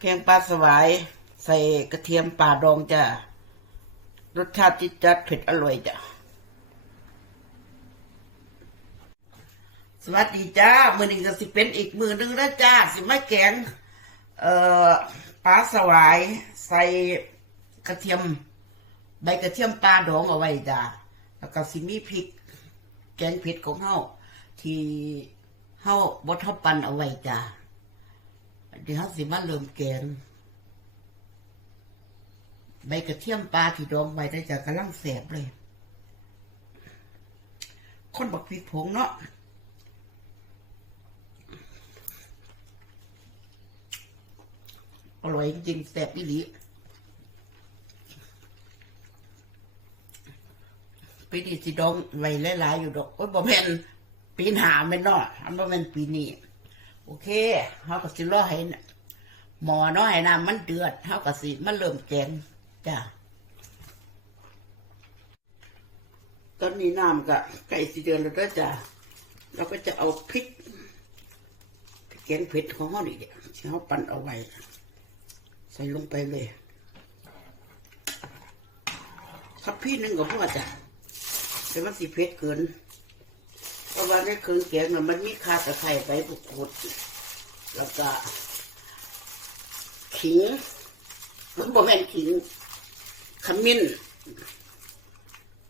แกงปลาสวาย ใส่กระเทียมป่าดองจ้ะรสชาติจิดจัดเผ็ดอร่อยจ้ะสวัสดีจ้า มือหนี้ก็สิเป็นอีกมือหนึ่งแล้วจ้า สิไมาแกง เอ่อปลาสวาย ใส่กระเทียม ใบกระเทียมปลาดองเอาไว้จ้าแล้วก็สิมีพริก แกงเผ็ดของเฮาที่เฮาบดเฮาปั่นเอาไว้จ้า เดี๋ยวสิมาเริ่มแกงใบกระเทียมปลาที่ดองไว้ได้จากกำลังแสบเลย คนบักพริกผงเนาะอร่อยจริงแสบอีหลีปีนี้สิดองไว้หลายๆอยู่ดอกโอ้ยบ่แม่นปีหน้าแม่นเนาะอันบ่แม่นปีนี้ โอเคเขาก็สิรอให้นะหมอนาะให้น้ำมันเดือดเขาก็สิมันเริ่มแกงจ้ะตอนนี้น้ำก็ใกล้สิเดือดแล้วเด้วยจ้ะเราก็จะเอาพริกแกงเผ็ดของเขาดิที่เขาปั่นเอาไว้ ใส่ลงไปเลยสักพี่หนึ่งก็พอจ้ะแต่มันสิเผ็ดเกิน ราะว่าในเครื่องแกงน่ะมันมีคาตะไคร้ใบบุกขุดแล้วก็ขิงมันบอกแม่นขิงขมิ้น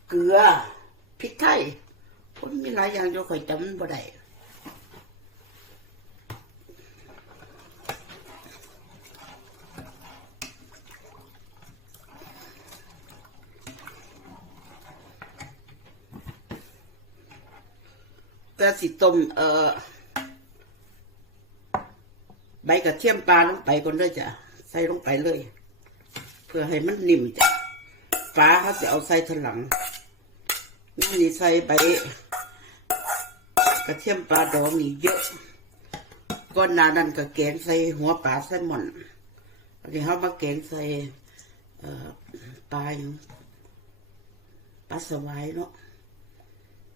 เกลือพริกไทยคนมีหลายอย่างจะคอยจำมันบ่ได้ ก็สิต้มเอ่อใบกระเทียมปลาลงไปก่อนเลยจ้ะใส่ลงไปเลย เพื่อให้มันนิ่มจ้ะปลาเขาจะเอาใส่ทหลังนี่ใส่ใบกระเทียมปลาดองนี่เยอะก้อนหนานั้นก็แกงใส่หัวปลาแซลมอนอันนี้เขามาแกงใส่ปลาอยู่ปลาสวายเนาะ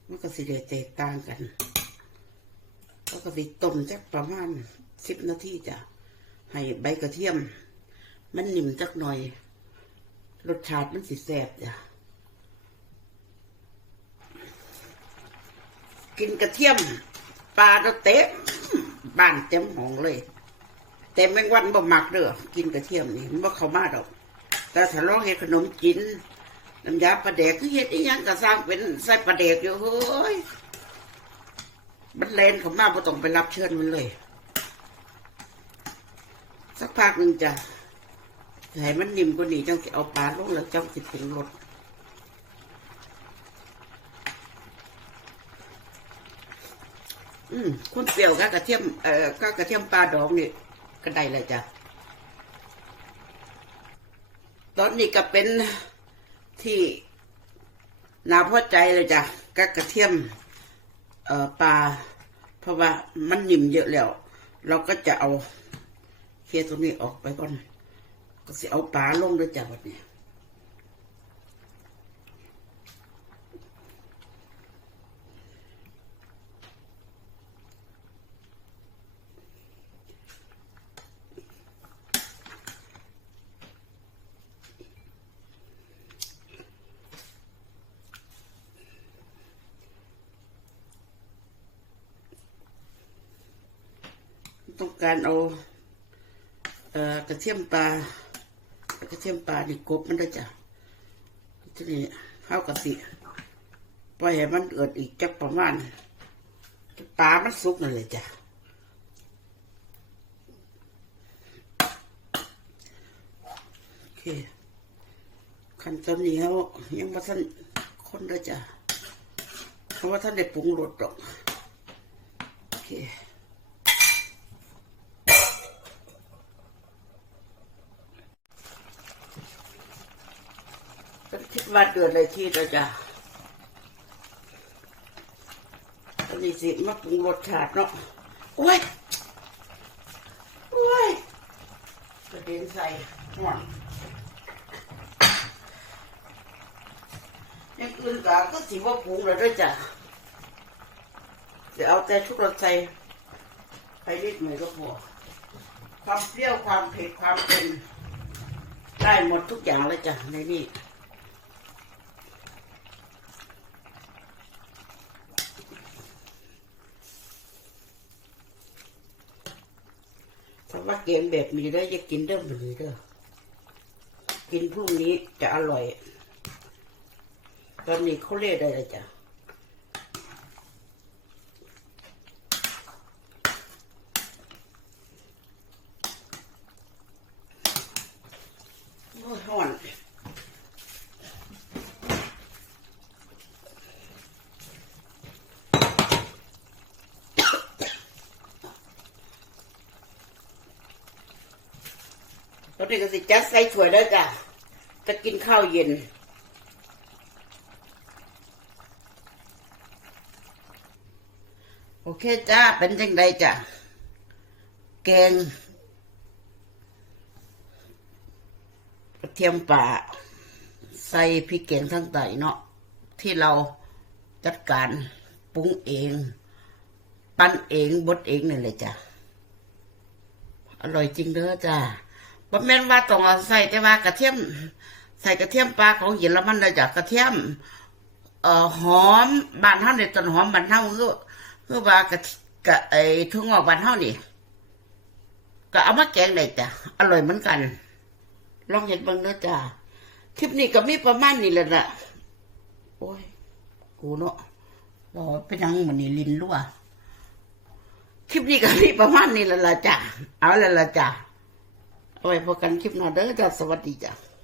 มันก็สิได้แตกต่างกันแล้วก็สิต้มจักประมาณสิบนาทีจ้ะให้ใบกระเทียม มันนิ่มจักหน่อย รสชาติมันสิแซ่บจ้ะกินกระเทียมปลาเราเต็มบ้านเต็มห้องเลย แต่แมงวันบ่มักเด้อกินกระเทียมนี่มันบ่เข้ามาดอก แต่ถ้าลองเฮ็ดขนมกิน น้ำยาปลาแดกคือเฮ็ดอีหยังก็สร้างเป็นใส่ปลาแดกอยู่เฮ้ยมันเลนเขามาบ่ต้องไปรับเชิญมันเลย สักพักหนึ่งจะให้มันนิ่มกว่านี้จังสิเอาปลาลงแล้วจังสิปรุงรสอืมคุณเปรี้ยวกับกระเทียมเอ่อกับกระเทียมปลาดองนี่ก็ได้เลยจ้ะตอนนี้ก็เป็น ที่นาพอใจเลยจ้ะกับกระเทียมเอ่อปลาเพราะว่ามันนิ่มเยอะแล้ว เราก็จะเอาเคตรงนี้ออกไปก่อน ก็สิเอาปลาลงด้วยจ้ะวันนี้ ต้องการเอาเอ่อกระเทียมปลากระเทียมปลานี่กบมันได้จ้ะทีนี้ข้าวกะสิปล่อยให้มันเอิดอีกจักประมาณปลามันสุกนั่นเลยจ้ะโอเคขั้นตอนนี้เขายังว่าท่านคนได้จ้ะเพราะว่าท่านได้ปรุงรสดอกโอเค คิดว่าเดือนอะไรที่เราจะอันนี้สิมาปรุงรสชาติเนาะโอ้ยโอ้ยกระเด็นใส่ห่วงยังอื่นก็ก็สิว่าปรุงแล้วด้วยจ้ะเดี๋ยวเอาแต่ชุกรสใส่ไปนิดหน่อยก็พอความเปรี้ยวความเผ็ดความเป็นได้หมดทุกอย่างเลยจ้ะในนี่ ว่าเกมแบบนี้แล้วจะกินเริ่มเลยเด้อกินพรุ่งนี้จะอร่อย ตอนนี้เขาเรียกได้จ้ะ โอ้ยห่อน ตอนนี้ก็สิจัดใส่ถ้วยแล้วจ้ะจะกินข้าวเย็นโอเคจ้าเป็นยังไงจ้ะแกงกระเทียมป่า ใส่พริกแกงทั้งไตเนาะที่เราจัดการปรุงเอง ปั้นเองบดเองนี่เลยจ้ะอร่อยจริงเด้อจ้ะ บ่แม่นว่าต้องเอาใส่แต่ว่ากระเทียม ใส่กระเทียมปลาของเยอรมันเลยจ้ะกระเทียม เอ่อหอมบ้านเฮานี่ต้นหอมบ้านเฮาคือคือว่ากะกะไอ้ทุ่งออกบ้านเฮานี่ก็เอามาแกงได้จ้ะอร่อยเหมือนกัน ลองเห็นบ้างเด้อจ้าคลิปนี้ก็มีประมาณนี้แหละนะโอ้ย กูเนาะรอไปนั่งมันนี่ลินรั่วคลิปนี้ก็มีประมาณนี้แหละละจ้ะเอาแล้วล่ะจ้ะ ไว้พบกันคลิปหน้าเด้อจ้าสวัสดีจ้า